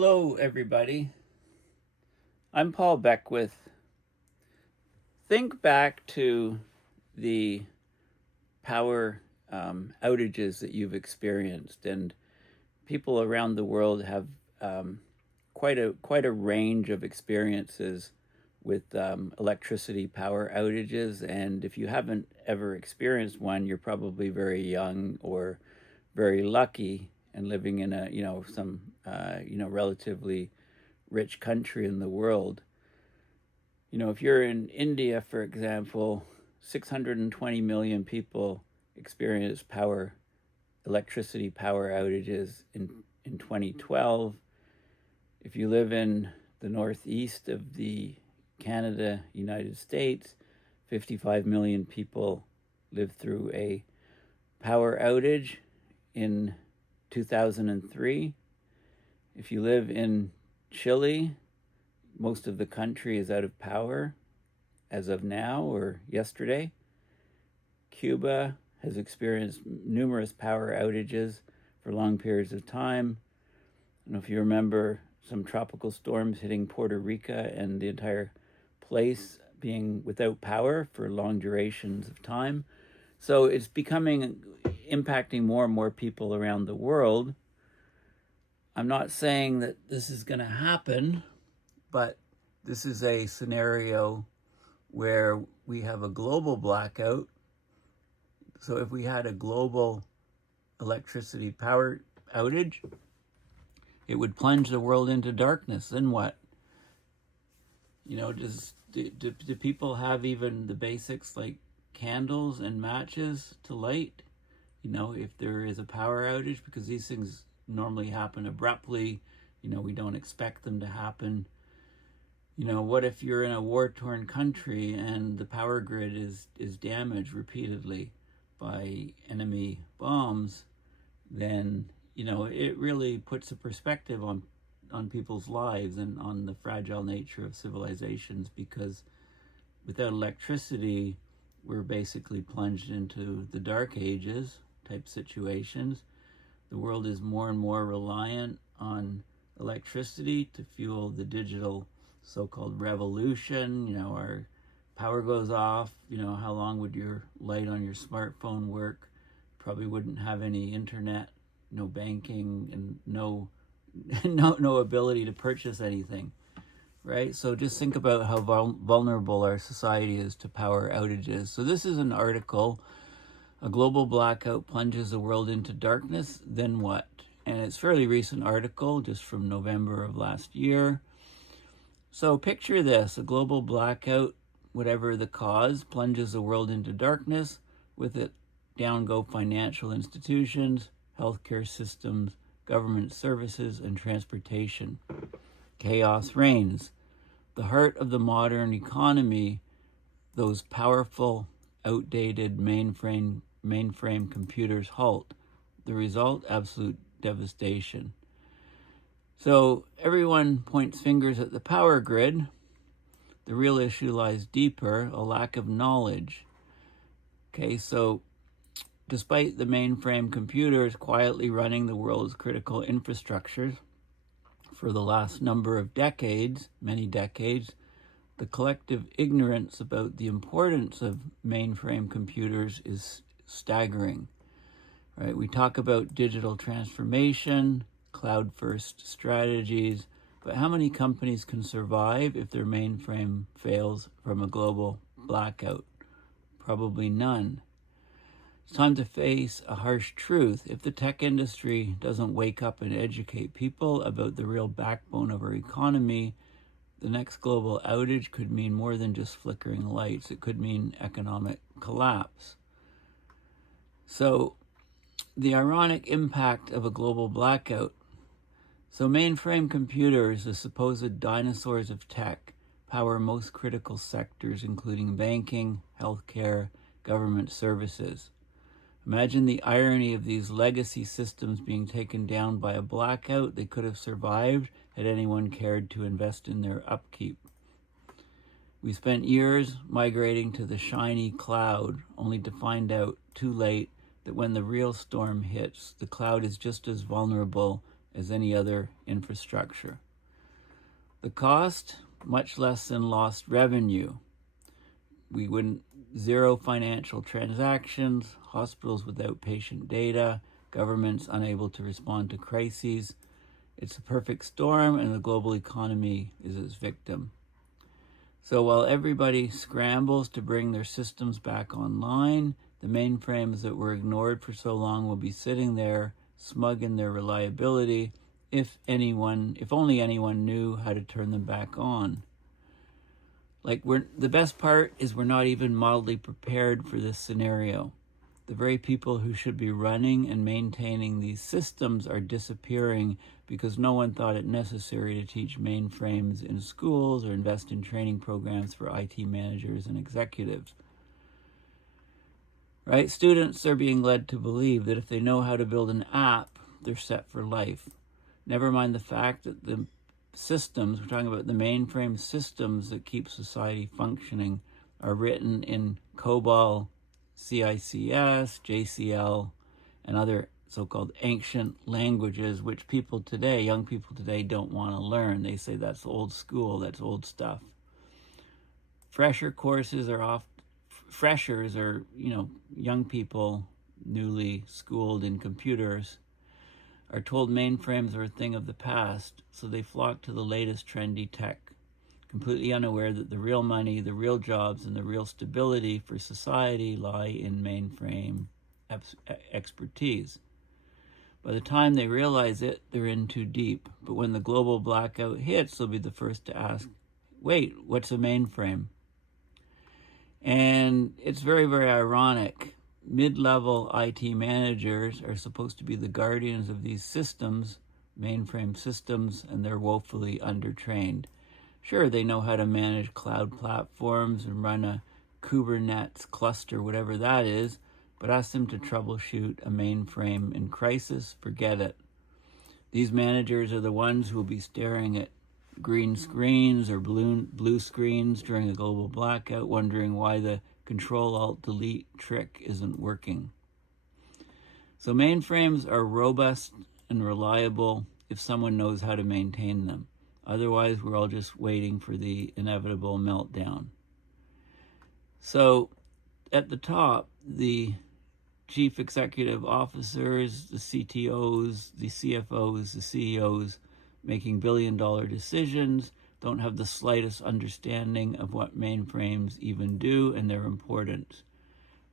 Hello, everybody. I'm Paul Beckwith. Think back to the power outages that you've experienced, and people around the world have quite a range of experiences with electricity power outages. And if you haven't ever experienced one, you're probably very young or very lucky and living in a some relatively rich country in the world. If you're in India, for example, 620 million people experienced electricity power outages in 2012. If you live in the northeast of the Canada, United States, 55 million people lived through a power outage in 2003. If you live in Chile, most of the country is out of power as of now or yesterday. Cuba has experienced numerous power outages for long periods of time. I don't know if you remember some tropical storms hitting Puerto Rico and the entire place being without power for long durations of time. So it's impacting more and more people around the world. I'm not saying that this is going to happen, but this is a scenario where we have a global blackout. So if we had a global electricity power outage, it would plunge the world into darkness. Then what? Do people have even the basics like candles and matches to light? If there is a power outage, because these things normally happen abruptly, we don't expect them to happen. What if you're in a war-torn country and the power grid is damaged repeatedly by enemy bombs? Then, it really puts a perspective on people's lives and on the fragile nature of civilizations, because without electricity, we're basically plunged into the dark ages type situations. The world is more and more reliant on electricity to fuel the digital so-called revolution. Our power goes off. How long would your light on your smartphone work? Probably wouldn't have any internet, no banking, and no ability to purchase anything, right? So just think about how vulnerable our society is to power outages. So this is an article, "A Global Blackout Plunges the World into Darkness, Then What?" And it's a fairly recent article, just from November of last year. So picture this: a global blackout, whatever the cause, plunges the world into darkness. With it, down go financial institutions, healthcare systems, government services, and transportation. Chaos reigns. The heart of the modern economy, those powerful, outdated mainframe computers, halt. The result, absolute devastation. So everyone points fingers at the power grid. The real issue lies deeper, a lack of knowledge. Okay, so despite the mainframe computers quietly running the world's critical infrastructures for the last number of decades, many decades, the collective ignorance about the importance of mainframe computers is staggering. Right? We talk about digital transformation, cloud-first strategies, but how many companies can survive if their mainframe fails from a global blackout? Probably none. It's time to face a harsh truth. If the tech industry doesn't wake up and educate people about the real backbone of our economy, the next global outage could mean more than just flickering lights. It could mean economic collapse. So, the ironic impact of a global blackout. So mainframe computers, the supposed dinosaurs of tech, power most critical sectors, including banking, healthcare, government services. Imagine the irony of these legacy systems being taken down by a blackout. They could have survived had anyone cared to invest in their upkeep. We spent years migrating to the shiny cloud, only to find out too late that when the real storm hits, the cloud is just as vulnerable as any other infrastructure. The cost, much less than lost revenue. We wouldn't zero financial transactions, hospitals without patient data, governments unable to respond to crises. It's a perfect storm, and the global economy is its victim. So while everybody scrambles to bring their systems back online, the mainframes that were ignored for so long will be sitting there, smug in their reliability, if only anyone knew how to turn them back on. The best part is we're not even mildly prepared for this scenario. The very people who should be running and maintaining these systems are disappearing because no one thought it necessary to teach mainframes in schools or invest in training programs for IT managers and executives. Right? Students are being led to believe that if they know how to build an app, they're set for life. Never mind the fact that the systems, we're talking about the mainframe systems that keep society functioning, are written in COBOL, CICS, JCL, and other so-called ancient languages, which young people today don't want to learn. They say that's old school, that's old stuff. Freshers are, young people newly schooled in computers, are told mainframes are a thing of the past, so they flock to the latest trendy tech, completely unaware that the real money, the real jobs, and the real stability for society lie in mainframe expertise. By the time they realize it, they're in too deep. But when the global blackout hits, they'll be the first to ask, wait, what's a mainframe? And it's very, very ironic. Mid-level IT managers are supposed to be the guardians of these systems, mainframe systems, and they're woefully undertrained. Sure, they know how to manage cloud platforms and run a Kubernetes cluster, whatever that is, but ask them to troubleshoot a mainframe in crisis, forget it. These managers are the ones who will be staring at green screens or blue screens during a global blackout, wondering why the Control-Alt-Delete trick isn't working. So mainframes are robust and reliable if someone knows how to maintain them. Otherwise, we're all just waiting for the inevitable meltdown. So at the top, the chief executive officers, the CTOs, the CFOs, the CEOs making billion-dollar decisions don't have the slightest understanding of what mainframes even do and their importance.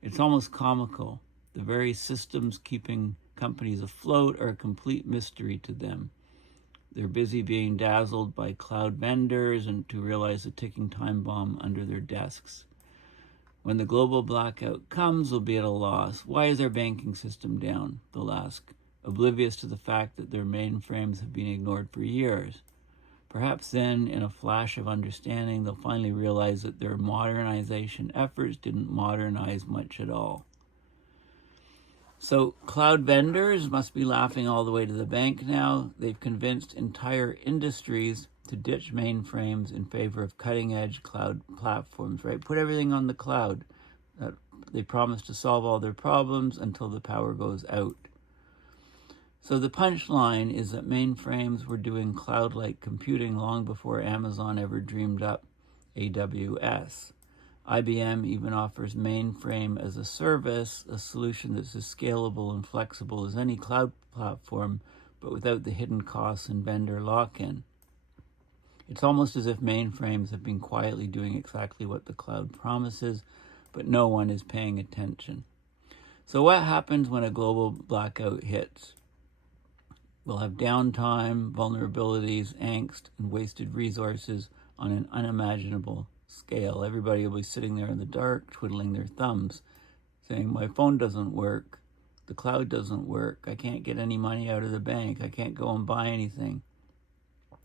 It's almost comical. The very systems keeping companies afloat are a complete mystery to them. They're busy being dazzled by cloud vendors and to realize the ticking time bomb under their desks. When the global blackout comes, they'll be at a loss. Why is their banking system down? They'll ask, oblivious to the fact that their mainframes have been ignored for years. Perhaps then, in a flash of understanding, they'll finally realize that their modernization efforts didn't modernize much at all. So cloud vendors must be laughing all the way to the bank now. They've convinced entire industries to ditch mainframes in favor of cutting-edge cloud platforms, right? Put everything on the cloud. They promise to solve all their problems until the power goes out. So the punchline is that mainframes were doing cloud-like computing long before Amazon ever dreamed up AWS. IBM even offers mainframe as a service, a solution that's as scalable and flexible as any cloud platform, but without the hidden costs and vendor lock-in. It's almost as if mainframes have been quietly doing exactly what the cloud promises, but no one is paying attention. So what happens when a global blackout hits? We'll have downtime, vulnerabilities, angst, and wasted resources on an unimaginable scale. Everybody will be sitting there in the dark, twiddling their thumbs, saying, my phone doesn't work, the cloud doesn't work, I can't get any money out of the bank, I can't go and buy anything.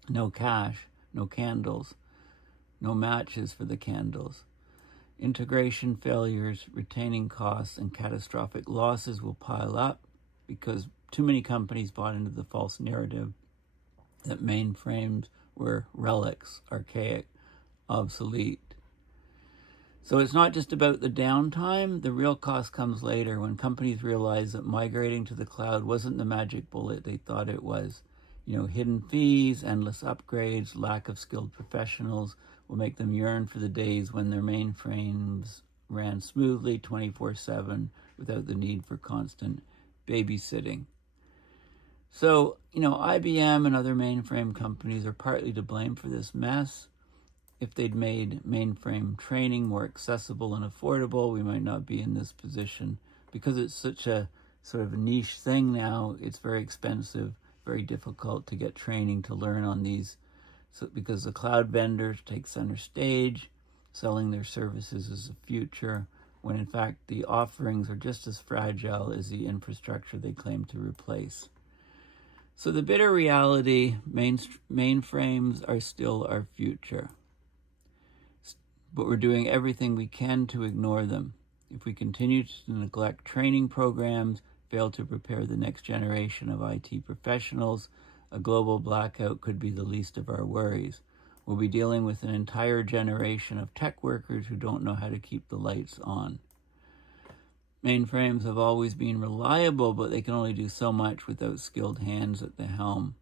No cash, no candles, no matches for the candles. Integration failures, retaining costs, and catastrophic losses will pile up because too many companies bought into the false narrative that mainframes were relics, archaic, obsolete. So it's not just about the downtime. The real cost comes later when companies realize that migrating to the cloud wasn't the magic bullet they thought it was. Hidden fees, endless upgrades, lack of skilled professionals will make them yearn for the days when their mainframes ran smoothly 24/7 without the need for constant babysitting. So, IBM and other mainframe companies are partly to blame for this mess. If they'd made mainframe training more accessible and affordable, we might not be in this position. Because it's such a sort of a niche thing now, it's very expensive, very difficult to get training to learn on these. So because the cloud vendors take center stage, selling their services as the future, when in fact the offerings are just as fragile as the infrastructure they claim to replace. So the bitter reality, mainframes are still our future. But we're doing everything we can to ignore them. If we continue to neglect training programs, fail to prepare the next generation of IT professionals, a global blackout could be the least of our worries. We'll be dealing with an entire generation of tech workers who don't know how to keep the lights on. Mainframes have always been reliable, but they can only do so much without skilled hands at the helm.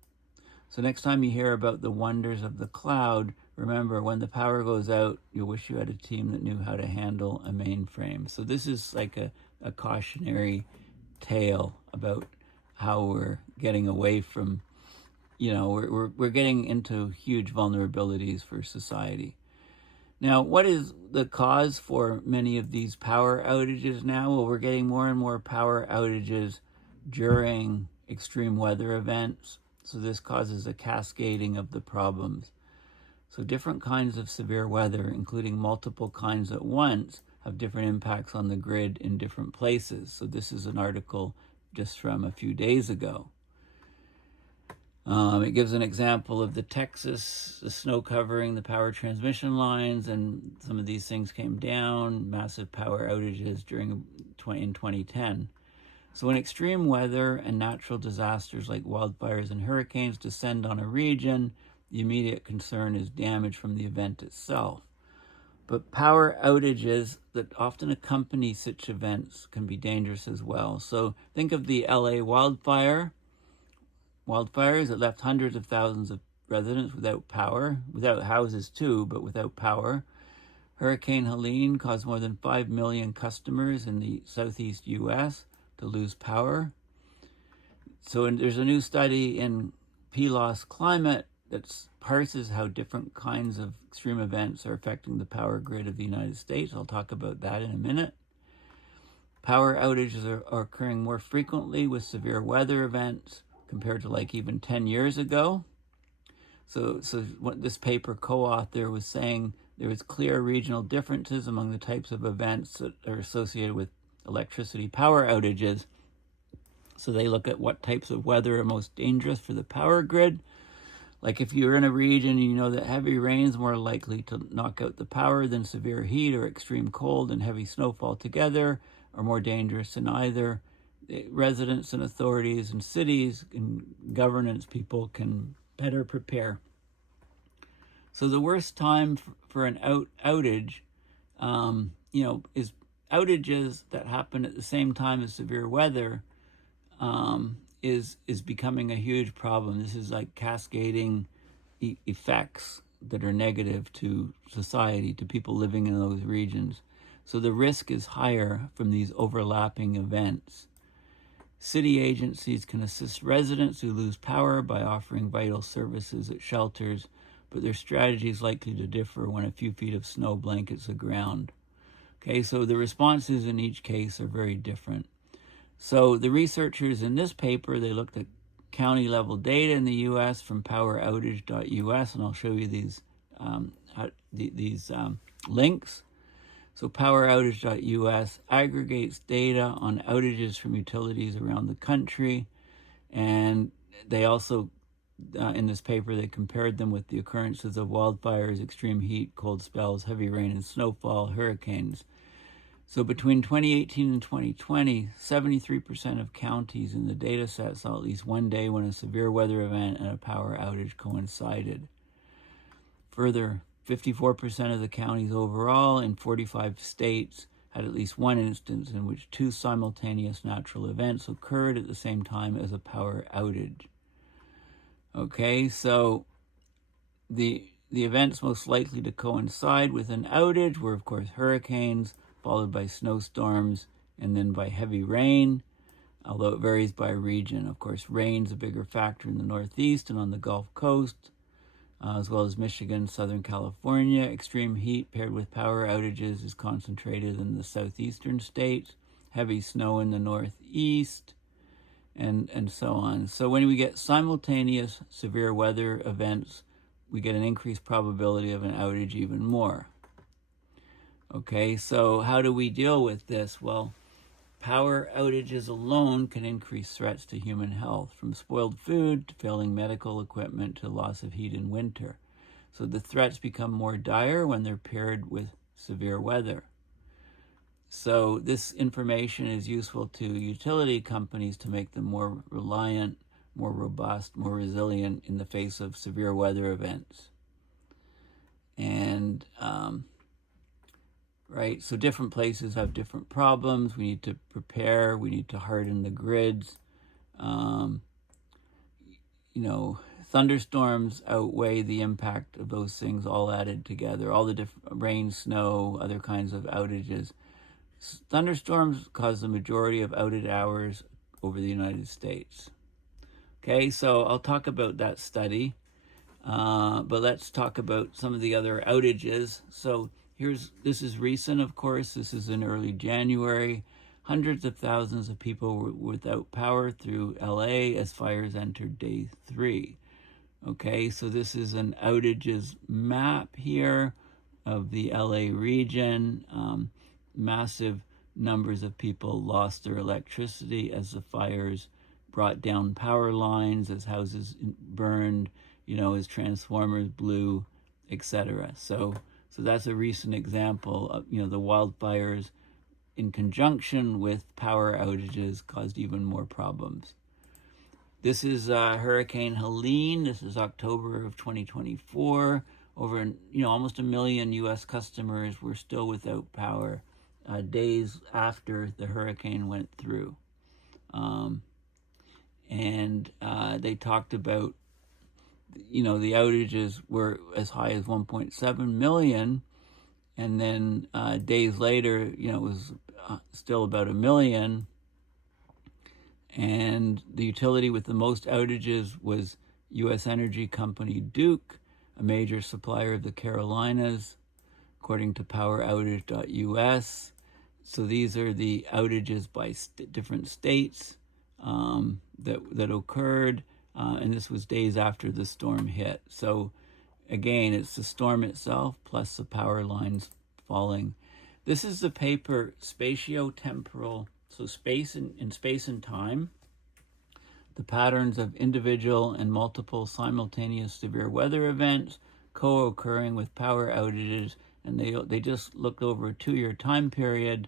So next time you hear about the wonders of the cloud, remember, when the power goes out, you'll wish you had a team that knew how to handle a mainframe. So this is like a cautionary tale about how we're getting away from, we're getting into huge vulnerabilities for society. Now, what is the cause for many of these power outages now? Well, we're getting more and more power outages during extreme weather events. So this causes a cascading of the problems. So different kinds of severe weather, including multiple kinds at once, have different impacts on the grid in different places. So this is an article just from a few days ago. It gives an example of the snow covering the power transmission lines, and some of these things came down, massive power outages in 2010. So when extreme weather and natural disasters like wildfires and hurricanes descend on a region, the immediate concern is damage from the event itself. But power outages that often accompany such events can be dangerous as well. So think of the LA wildfires that left hundreds of thousands of residents without power, without houses too, but without power. Hurricane Helene caused more than 5 million customers in the southeast U.S. to lose power. So there's a new study in PLOS Climate that parses how different kinds of extreme events are affecting the power grid of the United States. I'll talk about that in a minute. Power outages are occurring more frequently with severe weather events compared to even 10 years ago. So what this paper co-author was saying, there was clear regional differences among the types of events that are associated with electricity power outages. So they look at what types of weather are most dangerous for the power grid. Like if you're in a region and you know that heavy rain is more likely to knock out the power than severe heat, or extreme cold and heavy snowfall together are more dangerous than either. Residents and authorities and cities and governance people can better prepare. So the worst time for an outage, is outages that happen at the same time as severe weather. Is becoming a huge problem. This is like cascading effects that are negative to society, to people living in those regions. So the risk is higher from these overlapping events. City agencies can assist residents who lose power by offering vital services at shelters, but their strategy is likely to differ when a few feet of snow blankets the ground. Okay, so the responses in each case are very different. So the researchers in this paper, they looked at county-level data in the U.S. from poweroutage.us, and I'll show you these links. So poweroutage.us aggregates data on outages from utilities around the country, and they also, in this paper, they compared them with the occurrences of wildfires, extreme heat, cold spells, heavy rain and snowfall, hurricanes. So between 2018 and 2020, 73% of counties in the data set saw at least one day when a severe weather event and a power outage coincided. Further, 54% of the counties overall in 45 states had at least one instance in which two simultaneous natural events occurred at the same time as a power outage. Okay, so the events most likely to coincide with an outage were, of course, hurricanes, followed by snowstorms, and then by heavy rain, although it varies by region. Of course, rain's a bigger factor in the Northeast and on the Gulf Coast, as well as Michigan, Southern California. Extreme heat paired with power outages is concentrated in the southeastern states, heavy snow in the Northeast, and so on. So when we get simultaneous severe weather events, we get an increased probability of an outage even more. Okay, so how do we deal with this? Well, power outages alone can increase threats to human health, from spoiled food to failing medical equipment to loss of heat in winter. So the threats become more dire when they're paired with severe weather. So this information is useful to utility companies to make them more reliant, more robust, more resilient in the face of severe weather events. And right, so different places have different problems. We need to prepare. We need to harden the grids. Thunderstorms outweigh the impact of those things all added together. All the different rain, snow, other kinds of outages. Thunderstorms cause the majority of outage hours over the United States. Okay, so I'll talk about that study, but let's talk about some of the other outages. So this is recent, of course. This is in early January. Hundreds of thousands of people were without power through LA as fires entered day 3. Okay, so this is an outages map here of the LA region. Massive numbers of people lost their electricity as the fires brought down power lines, as houses burned, as transformers blew, etc. So that's a recent example of, the wildfires in conjunction with power outages caused even more problems. This is Hurricane Helene. This is October of 2024. Over, almost 1 million U.S. customers were still without power days after the hurricane went through. And they talked about, the outages were as high as 1.7 million. And then days later, it was still about 1 million. And the utility with the most outages was U.S. energy company Duke, a major supplier of the Carolinas, according to poweroutage.us. So these are the outages by different states that occurred, and this was days after the storm hit. So again, it's the storm itself plus the power lines falling. This is the paper Spatiotemporal, so space in space and time, the patterns of individual and multiple simultaneous severe weather events co-occurring with power outages, and they just looked over a 2-year time period,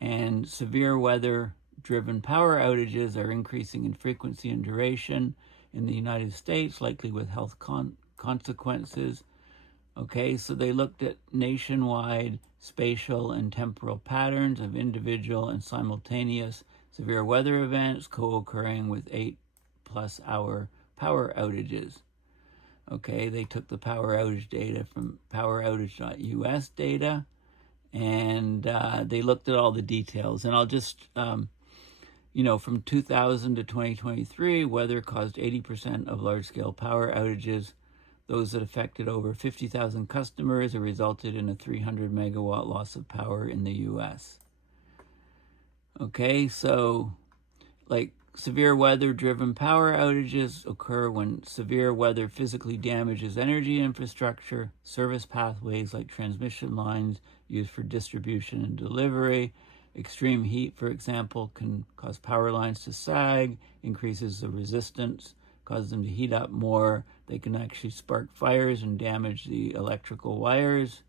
and severe weather-driven power outages are increasing in frequency and duration in the United States, likely with health consequences. Okay, so they looked at nationwide spatial and temporal patterns of individual and simultaneous severe weather events co-occurring with 8+ hour power outages. Okay, they took the power outage data from poweroutage.us data, and they looked at all the details. And I'll just, from 2000 to 2023, weather caused 80% of large-scale power outages. Those that affected over 50,000 customers or resulted in a 300 megawatt loss of power in the U.S. Okay, so severe weather-driven power outages occur when severe weather physically damages energy infrastructure, service pathways like transmission lines used for distribution and delivery. Extreme heat, for example, can cause power lines to sag, increases the resistance, cause them to heat up more. They can actually spark fires and damage the electrical wires.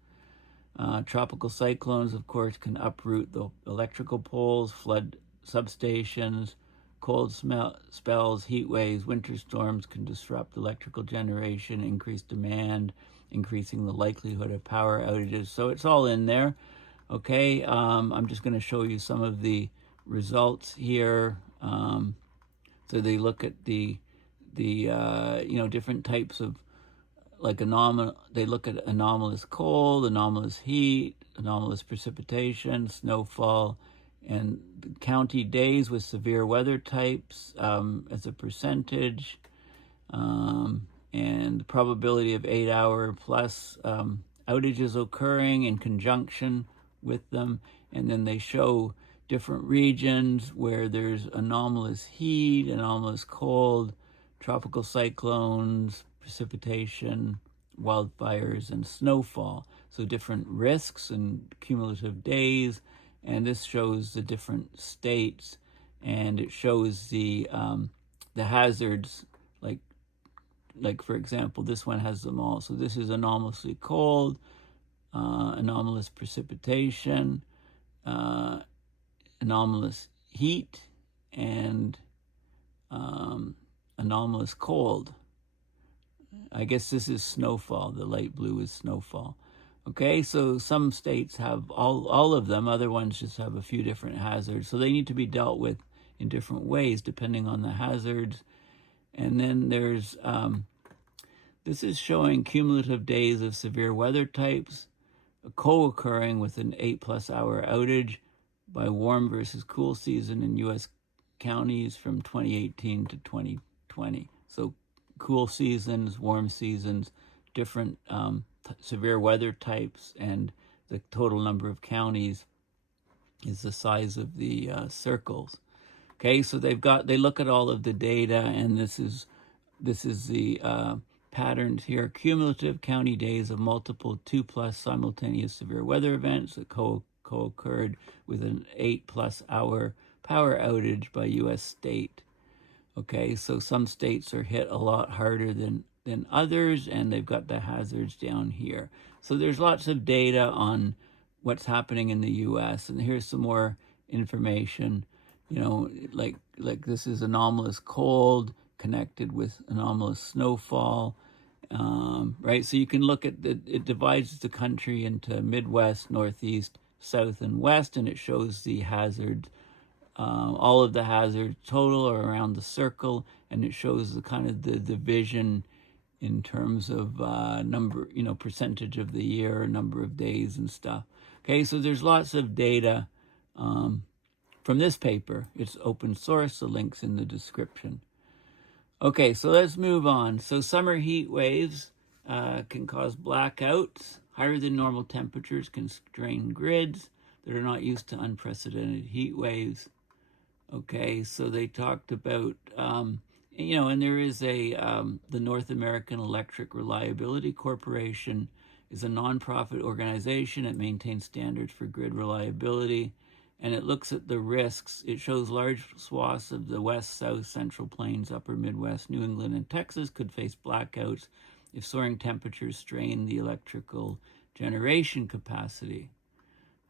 Tropical cyclones, of course, can uproot the electrical poles, flood substations. Cold spells, heat waves, winter storms can disrupt electrical generation, increase demand, increasing the likelihood of power outages. So it's all in there. Okay, I'm just going to show you some of the results here. So they look at the the different types of like they look at anomalous cold, anomalous heat, anomalous precipitation, snowfall, and the county days with severe weather types as a percentage, and the probability of 8-hour plus outages occurring in conjunction with them. And then they show different regions where there's anomalous heat, anomalous cold, tropical cyclones, precipitation, wildfires, and snowfall. So different risks and cumulative days. And this shows the different states, and it shows the hazards, like for example, this one has them all. So this is anomalously cold, anomalous precipitation, anomalous heat, and anomalous cold. I guess this is snowfall. The light blue is snowfall. Okay, so some states have all of them. Other ones just have a few different hazards. So they need to be dealt with in different ways depending on the hazards. And then there's, this is showing cumulative days of severe weather types co-occurring with an 8+ hour outage by warm versus cool season in U.S. counties from 2018 to 2020. So cool seasons, warm seasons, different severe weather types, and the total number of counties is the size of the circles. Okay, so they look at all of the data, and this is the patterns here. Cumulative county days of multiple 2+ simultaneous severe weather events that co-occurred with an 8+ hour power outage by U.S. state. Okay, so some states are hit a lot harder than others, and they've got the hazards down here. So there's lots of data on what's happening in the U.S., and here's some more information. Like this is anomalous cold connected with anomalous snowfall, right? So you can look at it divides the country into Midwest, Northeast, South, and West, and it shows the hazards. All of the hazards total are around the circle, and it shows the kind of the division in terms of number, percentage of the year, number of days and stuff. Okay, so there's lots of data from this paper. It's open source, the link's in the description. Okay, so let's move on. So summer heat waves can cause blackouts. Higher than normal temperatures can strain grids that are not used to unprecedented heat waves. Okay, so they talked about, and there is the North American Electric Reliability Corporation is a nonprofit organization. It maintains standards for grid reliability, and it looks at the risks. It shows large swaths of the West, South, Central Plains, Upper Midwest, New England, and Texas could face blackouts if soaring temperatures strain the electrical generation capacity.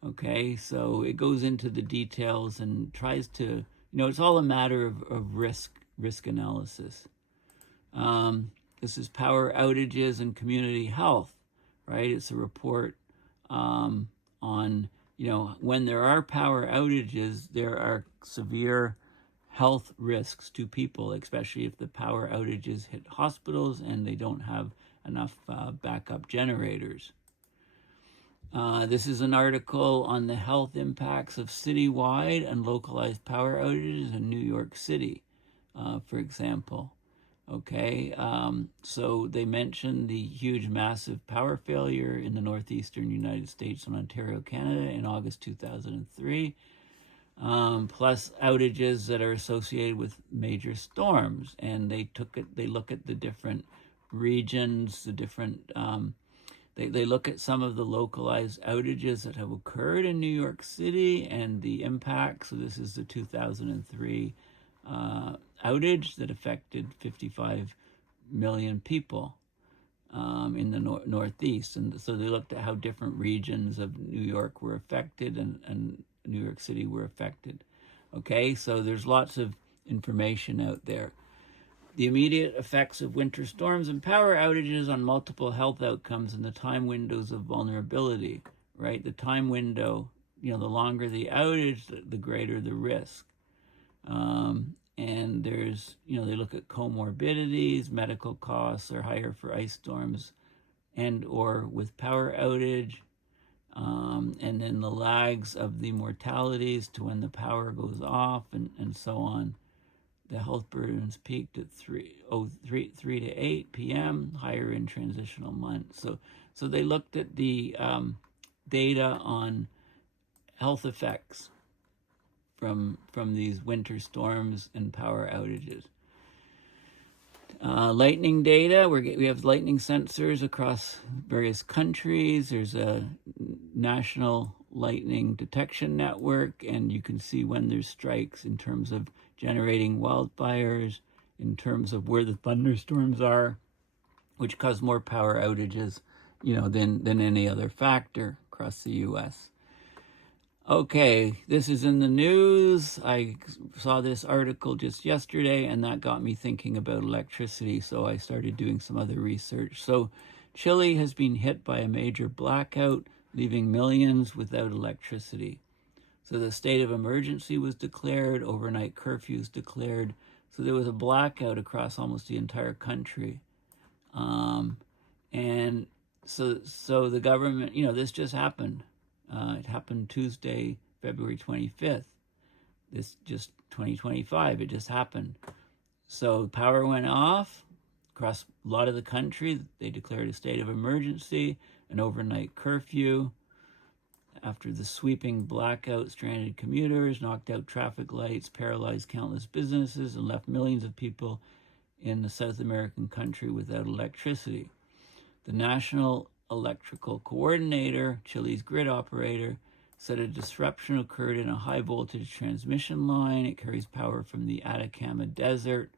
Okay, so it goes into the details and tries to, it's all a matter of risk analysis. This is power outages and community health, right? It's a report on, when there are power outages, there are severe health risks to people, especially if the power outages hit hospitals and they don't have enough backup generators. This is an article on the health impacts of citywide and localized power outages in New York City, for example. Okay, so they mentioned the huge, massive power failure in the northeastern United States and Ontario, Canada in August 2003, plus outages that are associated with major storms. And they look at the different regions, the different, they look at some of the localized outages that have occurred in New York City and the impact. So this is the 2003 outage that affected 55 million people in the Northeast. And so they looked at how different regions of New York were affected and New York City were affected. Okay, so there's lots of information out there. The immediate effects of winter storms and power outages on multiple health outcomes and the time windows of vulnerability, right? The time window, the longer the outage, the greater the risk. And there's, they look at comorbidities, medical costs are higher for ice storms and or with power outage. And then the lags of the mortalities to when the power goes off and so on. The health burdens peaked at 3 to 8 p.m., higher in transitional months. So they looked at the data on health effects from these winter storms and power outages. Lightning data, we have lightning sensors across various countries. There's a national lightning detection network, and you can see when there's strikes in terms of generating wildfires, in terms of where the thunderstorms are, which cause more power outages, than any other factor across the U.S. Okay, this is in the news. I saw this article just yesterday, and that got me thinking about electricity, so I started doing some other research. So Chile has been hit by a major blackout, leaving millions without electricity. So the state of emergency was declared, overnight curfews declared. So there was a blackout across almost the entire country. And so the government, this just happened. It happened Tuesday, February 25th. This just 2025, it just happened. So power went off across a lot of the country. They declared a state of emergency, an overnight curfew. After the sweeping blackout, stranded commuters, knocked out traffic lights, paralyzed countless businesses, and left millions of people in the South American country without electricity. The National Electrical Coordinator, Chile's grid operator, said a disruption occurred in a high-voltage transmission line. It carries power from the Atacama Desert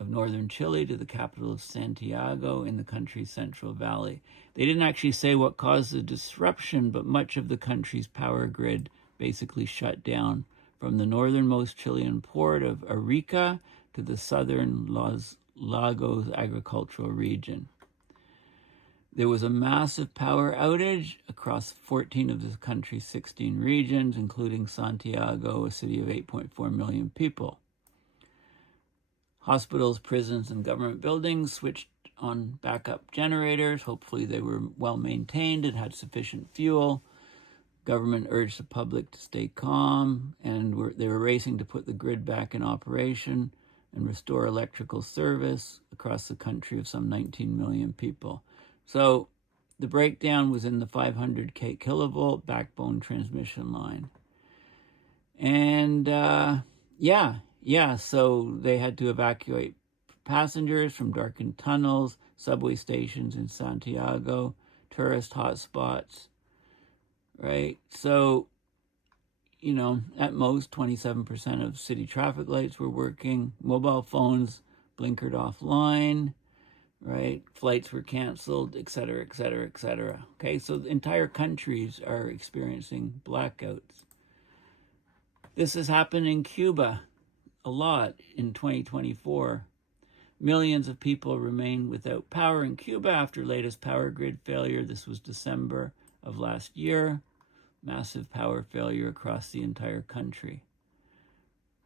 of northern Chile to the capital of Santiago in the country's Central Valley. They didn't actually say what caused the disruption, but much of the country's power grid basically shut down, from the northernmost Chilean port of Arica to the southern Los Lagos agricultural region. There was a massive power outage across 14 of the country's 16 regions, including Santiago, a city of 8.4 million people. Hospitals, prisons, and government buildings switched on backup generators. Hopefully they were well maintained and had sufficient fuel. Government urged the public to stay calm, and they were racing to put the grid back in operation and restore electrical service across the country of some 19 million people. So the breakdown was in the 500 kilovolt backbone transmission line. And so they had to evacuate passengers from darkened tunnels, subway stations in Santiago, tourist hotspots, right? So, at most 27% of city traffic lights were working, mobile phones blinkered offline, right? Flights were canceled, et cetera, et cetera, et cetera. Okay, so the entire countries are experiencing blackouts. This has happened in Cuba a lot in 2024. Millions of people remain without power in Cuba after latest power grid failure. This was December of last year. Massive power failure across the entire country.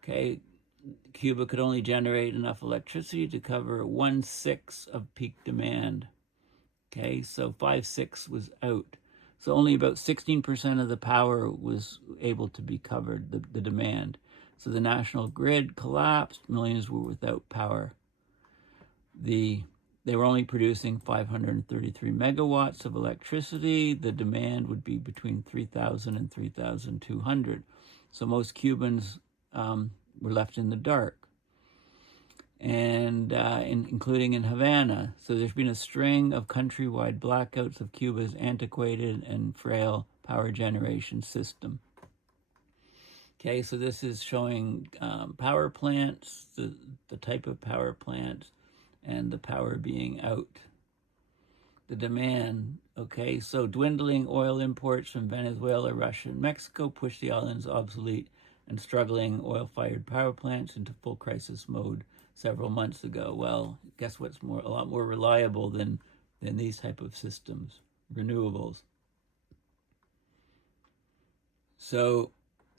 Okay, Cuba could only generate enough electricity to cover 1/6 of peak demand. Okay, so 5/6 was out. So only about 16% of the power was able to be covered, the demand. So the national grid collapsed. Millions were without power. They were only producing 533 megawatts of electricity. The demand would be between 3,000 and 3,200. So most Cubans were left in the dark, and including in Havana. So there's been a string of countrywide blackouts of Cuba's antiquated and frail power generation system. Okay, so this is showing power plants, the type of power plants, and the power being out. The demand, okay, so dwindling oil imports from Venezuela, Russia, and Mexico pushed the islands obsolete and struggling oil-fired power plants into full crisis mode several months ago. Well, guess what's a lot more reliable than these type of systems? Renewables. So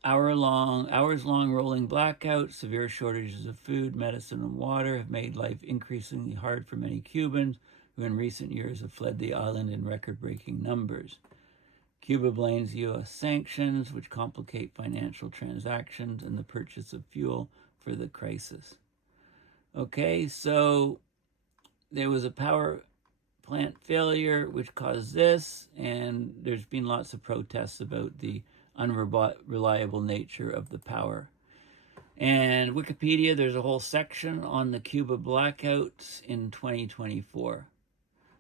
Hours-long rolling blackouts, severe shortages of food, medicine, and water have made life increasingly hard for many Cubans who in recent years have fled the island in record-breaking numbers. Cuba blames U.S. sanctions, which complicate financial transactions and the purchase of fuel for the crisis. Okay, so there was a power plant failure which caused this, and there's been lots of protests about the unreliable nature of the power. And Wikipedia, there's a whole section on the Cuba blackouts in 2024.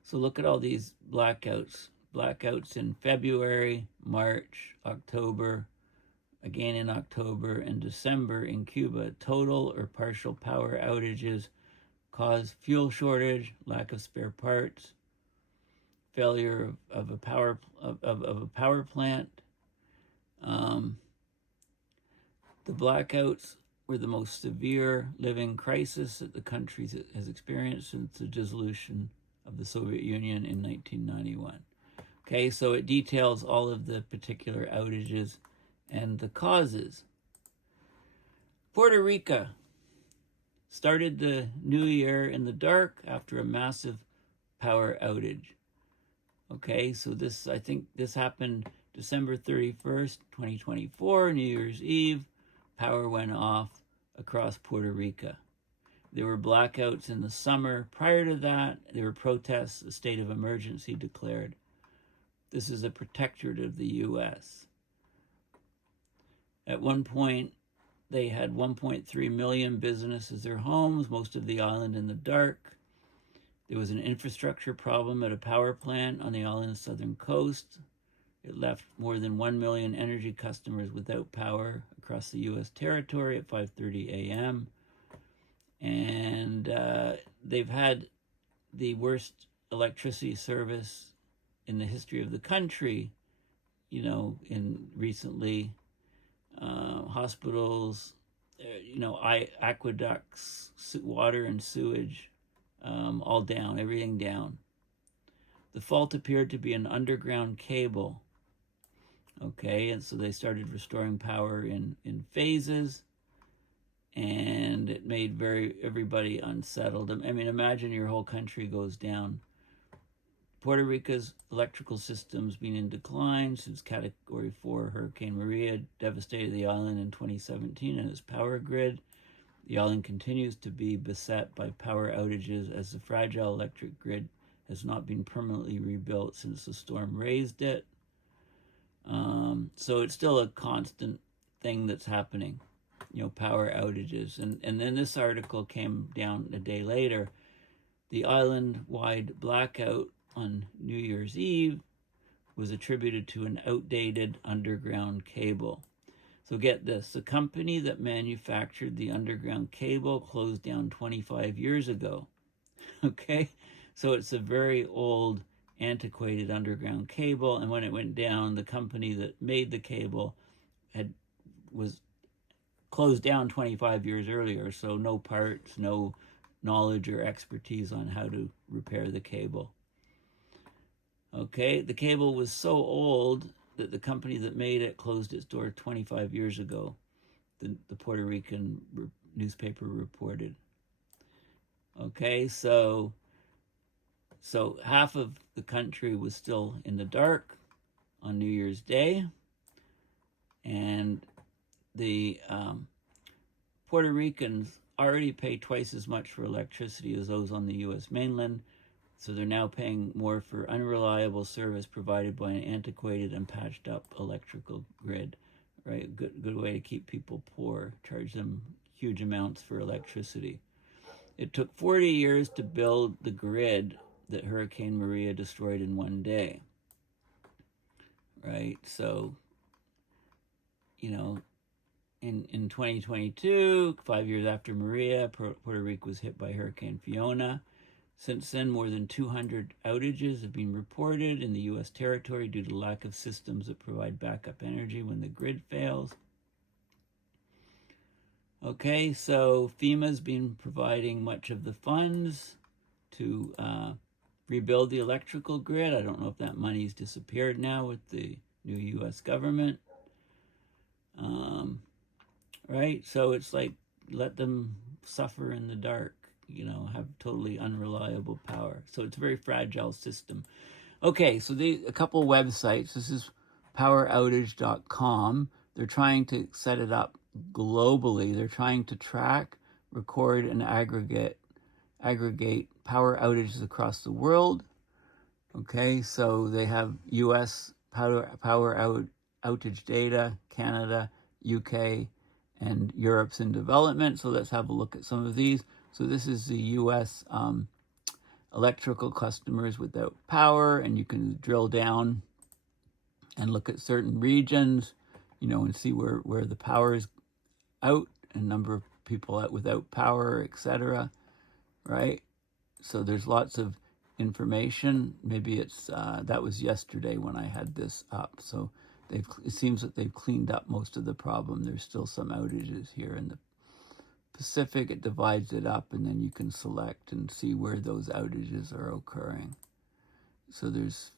So look at all these blackouts. Blackouts in February, March, October, again in October and December in Cuba. Total or partial power outages cause fuel shortage, lack of spare parts, failure of a power plant. The blackouts were the most severe living crisis that the country has experienced since the dissolution of the Soviet Union in 1991. Okay, so it details all of the particular outages and the causes. Puerto Rico started the new year in the dark after a massive power outage. Okay, so I think this happened December 31st, 2024, New Year's Eve. Power went off across Puerto Rico. There were blackouts in the summer. Prior to that, there were protests, a state of emergency declared. This is a protectorate of the U.S. At one point, they had 1.3 million businesses, their homes, most of the island in the dark. There was an infrastructure problem at a power plant on the island's southern coast. It left more than 1 million energy customers without power across the U.S. territory at 5:30 a.m. And they've had the worst electricity service in the history of the country, in recently. Hospitals, aqueducts, water and sewage, all down, everything down. The fault appeared to be an underground cable. Okay, and so they started restoring power in phases, and it made everybody unsettled. I mean, imagine your whole country goes down. Puerto Rico's electrical system's been in decline since Category 4 Hurricane Maria devastated the island in 2017 and its power grid. The island continues to be beset by power outages as the fragile electric grid has not been permanently rebuilt since the storm raised it. So it's still a constant thing that's happening, power outages. And then this article came down a day later. The island-wide blackout on New Year's Eve was attributed to an outdated underground cable. So get this, the company that manufactured the underground cable closed down 25 years ago. Okay, so it's a very old, antiquated underground cable, and when it went down, the company that made the cable was closed down 25 years earlier, so no parts, no knowledge or expertise on how to repair the cable. Okay, the cable was so old that the company that made it closed its door 25 years ago, the Puerto Rican newspaper reported. Okay, so half of the country was still in the dark on New Year's Day, and the Puerto Ricans already pay twice as much for electricity as those on the U.S. mainland, so they're now paying more for unreliable service provided by an antiquated and patched up electrical grid, right? Good way to keep people poor, charge them huge amounts for electricity. It took 40 years to build the grid that Hurricane Maria destroyed in one day, right? So, in 2022, 5 years after Maria, Puerto Rico was hit by Hurricane Fiona. Since then, more than 200 outages have been reported in the U.S. territory due to lack of systems that provide backup energy when the grid fails. Okay, so FEMA's been providing much of the funds to rebuild the electrical grid. I don't know if that money's disappeared now with the new U.S. government. Right? So it's like, let them suffer in the dark, have totally unreliable power. So it's a very fragile system. Okay, so a couple websites. This is poweroutage.com. They're trying to set it up globally. They're trying to track, record, and aggregate power outages across the world. Okay, so they have U.S. power outage data, Canada, UK, and Europe's in development. So let's have a look at some of these. So this is the U.S. Electrical customers without power, and you can drill down and look at certain regions, and see where the power is out, and number of people without power, etc. Right? So there's lots of information. Maybe it's that was yesterday when I had this up. So it seems that they've cleaned up most of the problem. There's still some outages here in the Pacific. It divides it up, and then you can select and see where those outages are occurring. So there's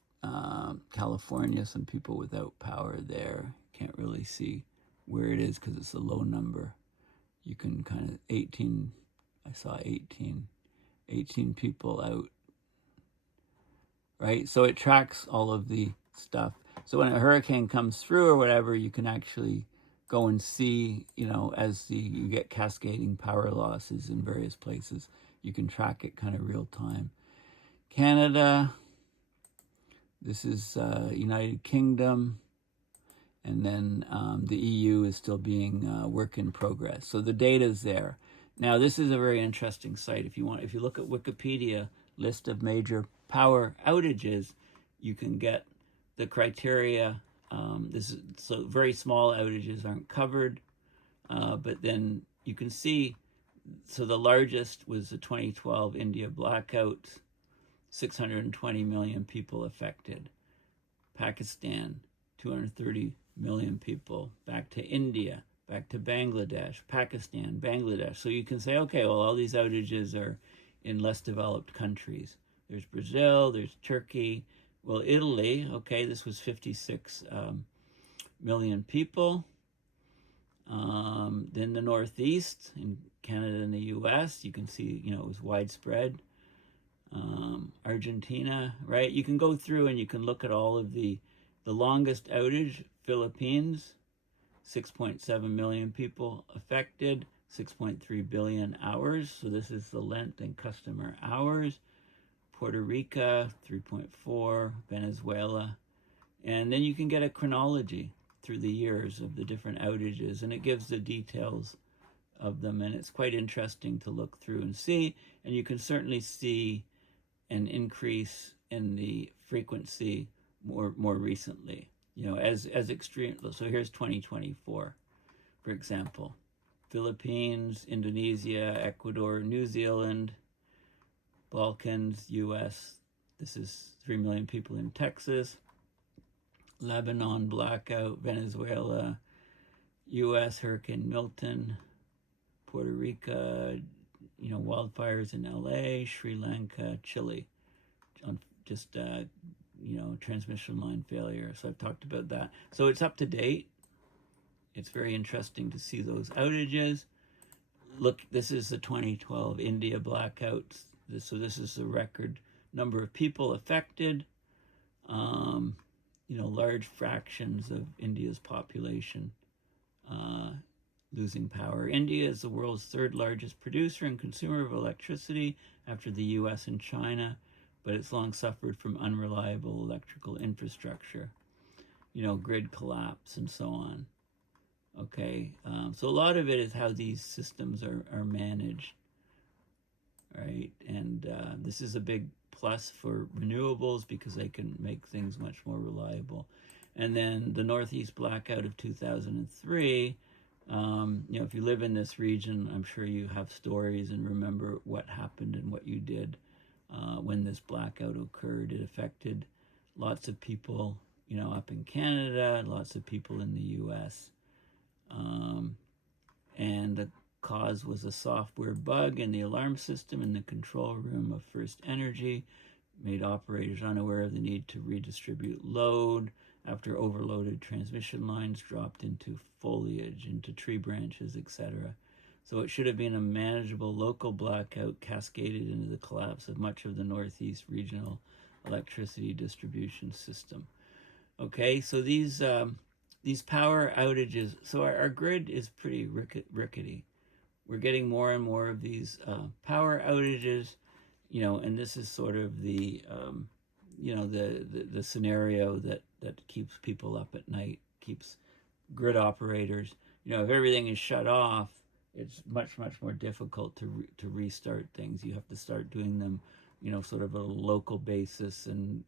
California, some people without power there. Can't really see where it is because it's a low number. You can kind of 18, I saw 18 people out, right? So it tracks all of the stuff. So when a hurricane comes through or whatever, you can actually go and see, as you get cascading power losses in various places, you can track it kind of real time. Canada, this is United Kingdom, and then the EU is still being work in progress. So the data is there. Now, this is a very interesting site. If you look at Wikipedia list of major power outages, you can get the criteria. So very small outages aren't covered, but then you can see. So the largest was the 2012 India blackout, 620 million people affected. Pakistan, 230 million people. Back to India. Back to Bangladesh, Pakistan, Bangladesh. So you can say, okay, well, all these outages are in less developed countries. There's Brazil, there's Turkey. Well, Italy, okay, this was 56 million people. Then the Northeast, in Canada and the US, you can see, it was widespread. Argentina, right? You can go through and you can look at all of the longest outage, Philippines, 6.7 million people affected, 6.3 billion hours. So this is the length in customer hours. Puerto Rico, 3.4, Venezuela. And then you can get a chronology through the years of the different outages, and it gives the details of them. And it's quite interesting to look through and see. And you can certainly see an increase in the frequency more recently. As extreme. So here's 2024, for example. Philippines, Indonesia, Ecuador, New Zealand, Balkans, US. This is 3 million people in Texas. Lebanon, blackout. Venezuela, US, Hurricane Milton. Puerto Rico, wildfires in LA. Sri Lanka, Chile. Just transmission line failure. So I've talked about that. So it's up to date. It's very interesting to see those outages. Look, this is the 2012 India blackouts. This is the record number of people affected. Large fractions of India's population losing power. India is the world's third largest producer and consumer of electricity after the US and China, but it's long suffered from unreliable electrical infrastructure, grid collapse and so on. Okay, so a lot of it is how these systems are managed, right? And this is a big plus for renewables because they can make things much more reliable. And then the Northeast blackout of 2003, if you live in this region, I'm sure you have stories and remember what happened and what you did when this blackout occurred. It affected lots of people, up in Canada, lots of people in the US. And the cause was a software bug in the alarm system in the control room of First Energy, made operators unaware of the need to redistribute load, after overloaded transmission lines dropped into foliage, into tree branches, etc. So it should have been a manageable local blackout cascaded into the collapse of much of the Northeast regional electricity distribution system. Okay, so these power outages, so our grid is pretty rickety. We're getting more and more of these power outages, and this is sort of the the scenario that keeps people up at night, keeps grid operators. If everything is shut off, it's much more difficult to restart things. You have to start doing them, sort of a local basis, and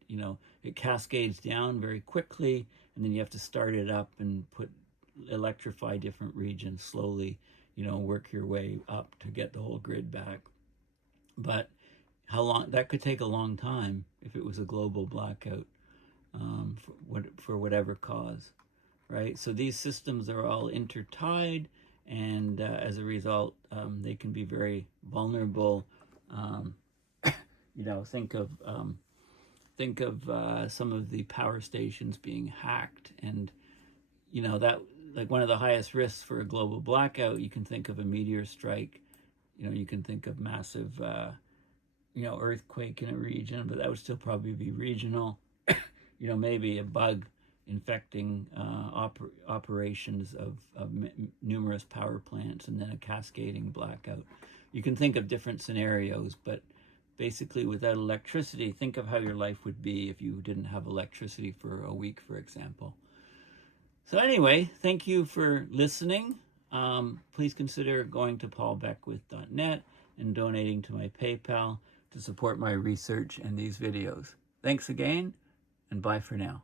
it cascades down very quickly, and then you have to start it up and electrify different regions slowly, work your way up to get the whole grid back. But how long that could take? A long time if it was a global blackout, for whatever cause, right? So these systems are all intertied, and as a result, they can be very vulnerable. Think of some of the power stations being hacked, and that, like, one of the highest risks for a global blackout. You can think of a meteor strike. You can think of massive earthquake in a region, but that would still probably be regional. Maybe a bug infecting operations of numerous power plants, and then a cascading blackout. You can think of different scenarios, but basically without electricity, think of how your life would be if you didn't have electricity for a week, for example. So anyway, thank you for listening. Please consider going to paulbeckwith.net and donating to my PayPal to support my research and these videos. Thanks again, and bye for now.